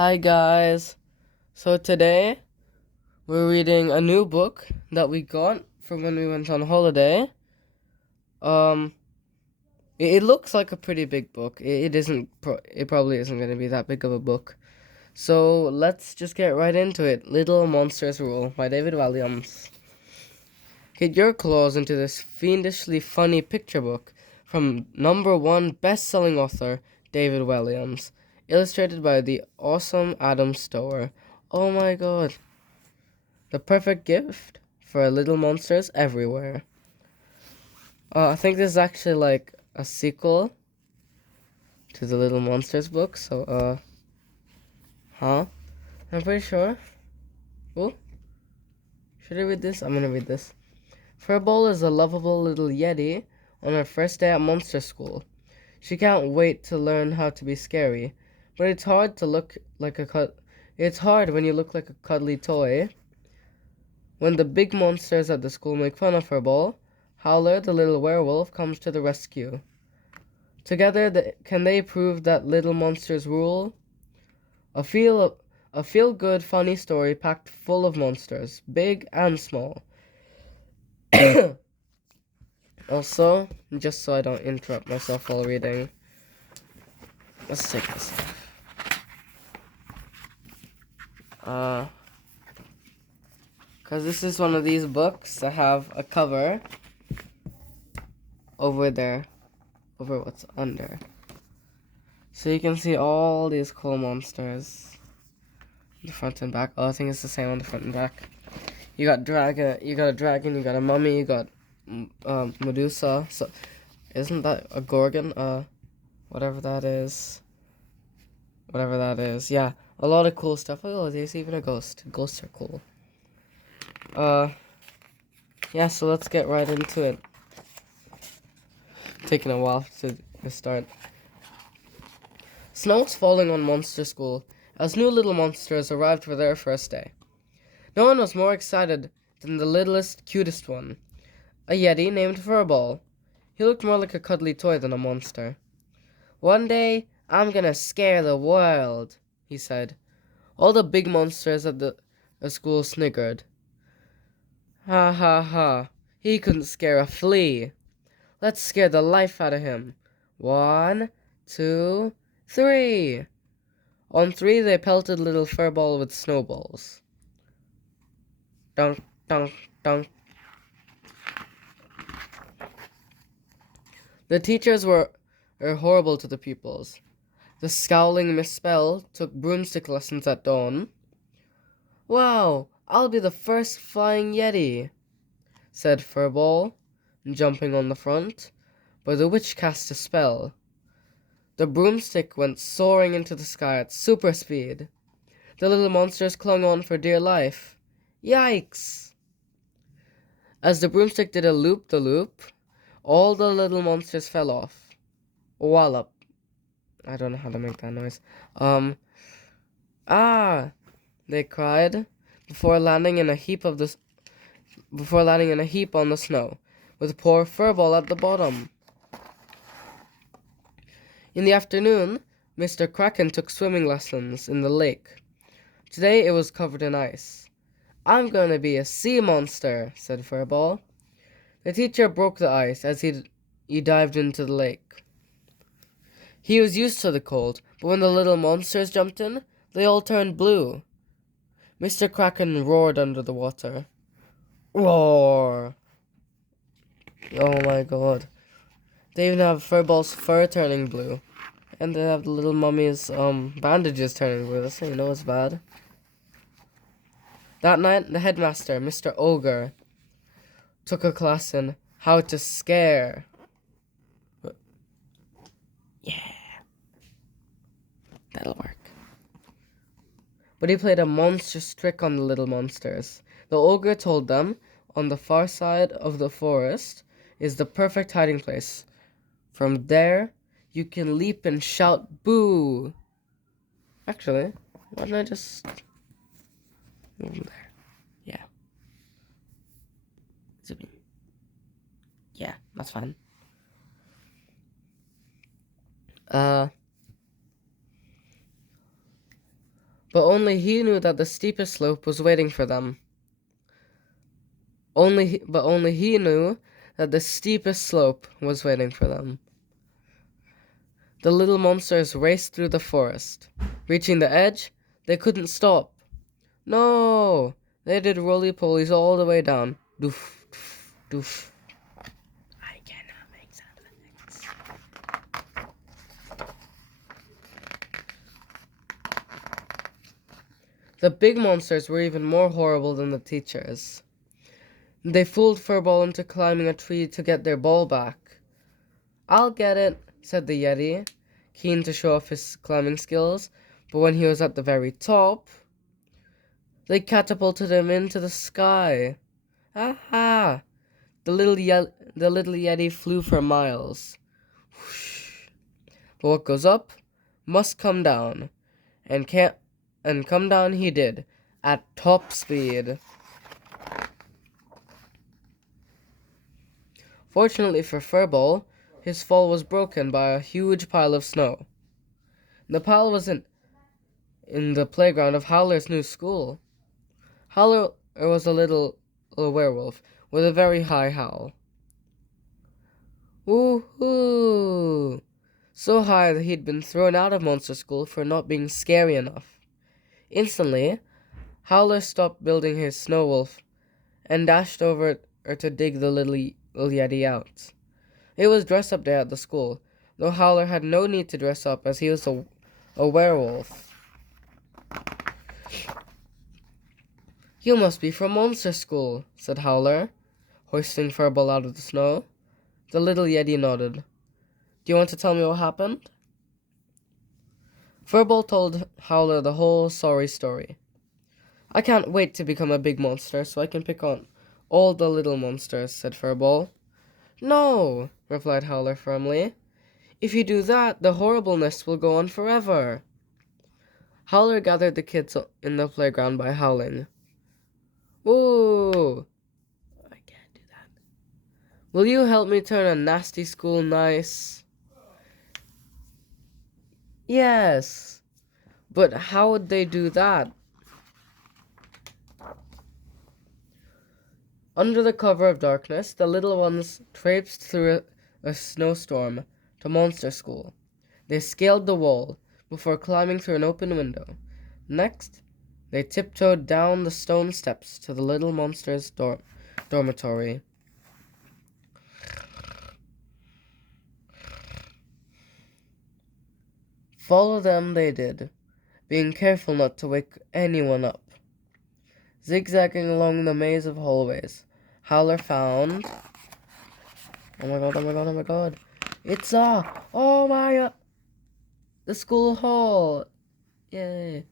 Hi guys. So today we're reading a new book that we got from when we went on holiday. Um, it looks like a pretty big book. It isn't. It probably isn't going to be that big of a book. So let's just get right into it. Little Monsters Rule by David Walliams. Get your claws into this fiendishly funny picture book from #1 best-selling author David Walliams, illustrated by the awesome Adam Stower. Oh my god. The perfect gift for little monsters everywhere. I think this is actually like a sequel to the Little Monsters book, so, I'm pretty sure. Oh, should I read this? I'm gonna read this. Furball is a lovable little yeti on her first day at monster school. She can't wait to learn how to be scary, but it's hard to look like it's hard when you look like a cuddly toy. When the big monsters at the school make fun of Furball, Howler, the little werewolf, comes to the rescue. Together, can they prove that little monsters rule? A feel-good, funny story packed full of monsters, big and small. Also, just so I don't interrupt myself while reading, let's take this off. Because this is one of these books that have a cover over there, over what's under. So you can see all these cool monsters. The front and back. Oh, I think it's the same on the front and back. You got a dragon, you got a mummy, you got Medusa. So isn't that a gorgon? Whatever that is. Whatever that is. Yeah, a lot of cool stuff. Oh, there's even a ghost. Ghosts are cool. Yeah, so let's get right into it. Taking a while to start. Snow was falling on Monster School as new little monsters arrived for their first day. No one was more excited than the littlest, cutest one, a yeti named Furball. He looked more like a cuddly toy than a monster. One day, I'm gonna scare the world, he said. All the big monsters at the school sniggered. Ha ha ha, he couldn't scare a flea. Let's scare the life out of him. 1, 2, 3. On 3, they pelted little Furball with snowballs. Dunk, dunk, dunk. The teachers were horrible to the pupils. The scowling Miss Spell took broomstick lessons at dawn. Wow, I'll be the first flying yeti, said Furball, jumping on the front, but the witch cast a spell. The broomstick went soaring into the sky at super speed. The little monsters clung on for dear life. Yikes! As the broomstick did a loop-the-loop, all the little monsters fell off. Wallop. I don't know how to make that noise. Ah! They cried before landing in a heap on the snow, with poor Furball at the bottom. In the afternoon, Mr. Kraken took swimming lessons in the lake. Today it was covered in ice. I'm gonna be a sea monster, said Furball. The teacher broke the ice as he dived into the lake. He was used to the cold, but when the little monsters jumped in, they all turned blue. Mr. Kraken roared under the water. Roar! Oh my god. They even have Furball's fur turning blue. And they have the little mummy's bandages turning blue. That's how you know it's bad. That night, the headmaster, Mr. Ogre, took a class in how to scare. Yeah. That'll work. But he played a monstrous trick on the little monsters. The ogre told them, on the far side of the forest is the perfect hiding place. From there, you can leap and shout boo. Actually, why don't I just move him there? Yeah. Zoom in. Yeah, that's fine. But only he knew that the steepest slope was waiting for them. Only he knew that the steepest slope was waiting for them. The little monsters raced through the forest. Reaching the edge, they couldn't stop. No! They did roly-polies all the way down. Doof, doof, doof. I cannot make sound effects. The big monsters were even more horrible than the teachers. They fooled Furball into climbing a tree to get their ball back. I'll get it, said the Yeti, keen to show off his climbing skills, but when he was at the very top, they catapulted him into the sky. Aha! The little Yeti flew for miles. Whoosh. But what goes up must come down, and come down he did, at top speed. Fortunately for Furball, his fall was broken by a huge pile of snow. The pile was in the playground of Howler's new school. Howler was a little werewolf with a very high howl. Woo-hoo! So high that he'd been thrown out of monster school for not being scary enough. Instantly, Howler stopped building his snow wolf and dashed over to dig the little Yeti out. It was dress-up day at the school, though Howler had no need to dress up as he was a werewolf. You must be from monster school, said Howler, hoisting Furball out of the snow. The little Yeti nodded. Do you want to tell me what happened? Furball told Howler the whole sorry story. I can't wait to become a big monster so I can pick on all the little monsters, said Furball. No, replied Howler firmly. If you do that, the horribleness will go on forever. Howler gathered the kids in the playground by howling. Ooh! I can't do that. Will you help me turn a nasty school nice? Yes. But how would they do that? Under the cover of darkness, the little ones traipsed through a snowstorm to Monster School. They scaled the wall before climbing through an open window. Next, they tiptoed down the stone steps to the little monster's dormitory. Follow them they did, being careful not to wake anyone up. Zigzagging along the maze of hallways, Howler found... Oh my god, oh my god, oh my god. It's oh my the school hall. Yay.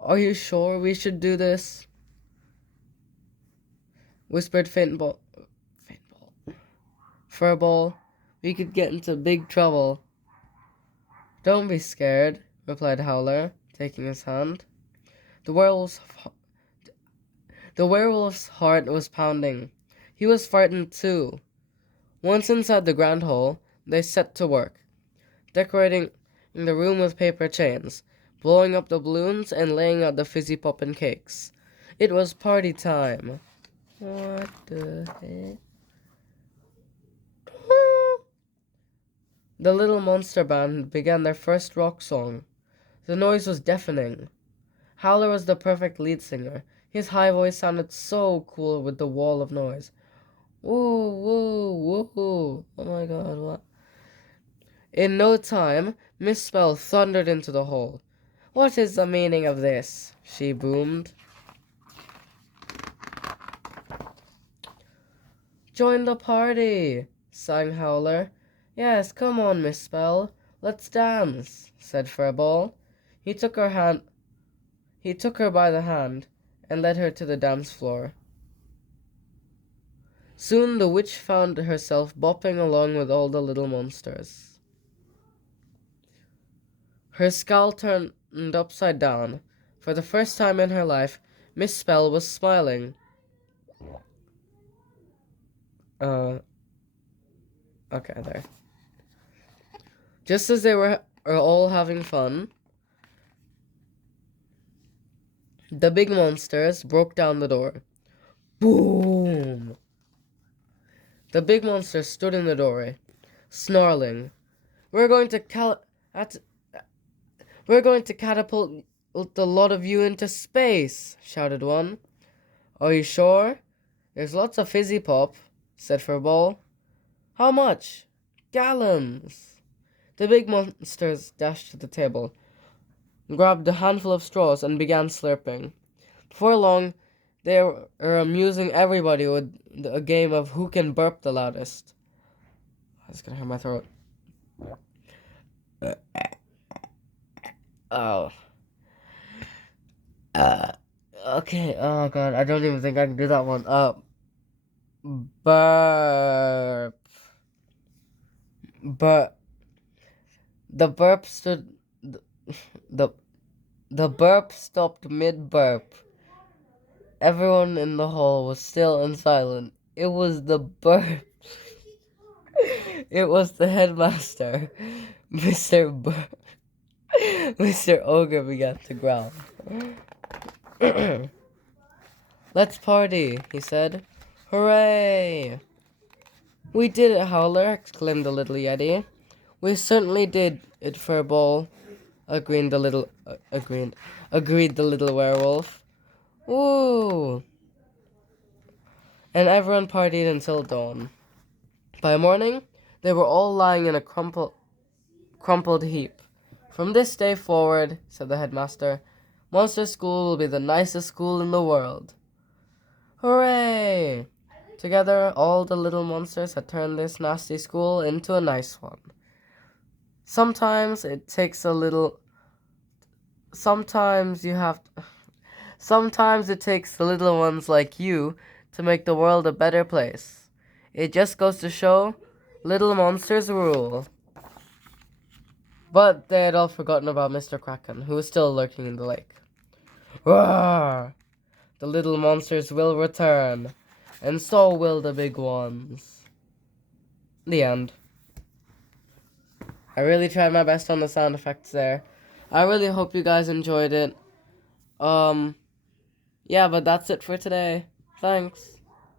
Are you sure we should do this? Whispered Faintball. Furball, we could get into big trouble. Don't be scared, replied Howler, taking his hand. The werewolf's heart was pounding. He was frightened too. Once inside the grand hall, they set to work, decorating the room with paper chains, blowing up the balloons, and laying out the fizzy poppin' cakes. It was party time. What the heck? The little monster band began their first rock song. The noise was deafening. Howler was the perfect lead singer. His high voice sounded so cool with the wall of noise. Woo, woo, woo. Oh my god, what? In no time, Miss Spell thundered into the hall. What is the meaning of this? She boomed. Join the party, sang Howler. Yes, come on, Miss Spell. Let's dance, said Furball. He took her by the hand and led her to the dance floor. Soon the witch found herself bopping along with all the little monsters. Her skull turned upside down. For the first time in her life, Miss Spell was smiling. Okay, there. Just as they were all having fun, The big monsters broke down the door. Boom! The big monster stood in the doorway, snarling. We're going to catapult a lot of you into space, shouted one. Are you sure? There's lots of fizzy pop, said Furball. How much? Gallons. The big monsters dashed to the table, grabbed a handful of straws, and began slurping. Before long, they were amusing everybody with a game of who can burp the loudest. It's gonna hurt my throat. Oh. Okay. Oh god, I don't even think I can do that one. Burp. But the burp stood. The the burp stopped mid burp. Everyone in the hall was still and silent. It was the burp. It was the headmaster, Mr. Burp. Mr. Ogre began to growl. Let's party, he said. Hooray! We did it, Howler, exclaimed the little Yeti. We certainly did it, Furball, agreed the little werewolf. Woo! And everyone partied until dawn. By morning, they were all lying in a crumpled heap. From this day forward, said the headmaster, Monster School will be the nicest school in the world. Hooray! Together, all the little monsters had turned this nasty school into a nice one. Sometimes it takes a little... Sometimes it takes the little ones like you to make the world a better place. It just goes to show, little monsters rule. But they had all forgotten about Mr. Kraken, who was still lurking in the lake. Roar! The little monsters will return, and so will the big ones. The end. I really tried my best on the sound effects there. I really hope you guys enjoyed it. Yeah, but that's it for today. Thanks.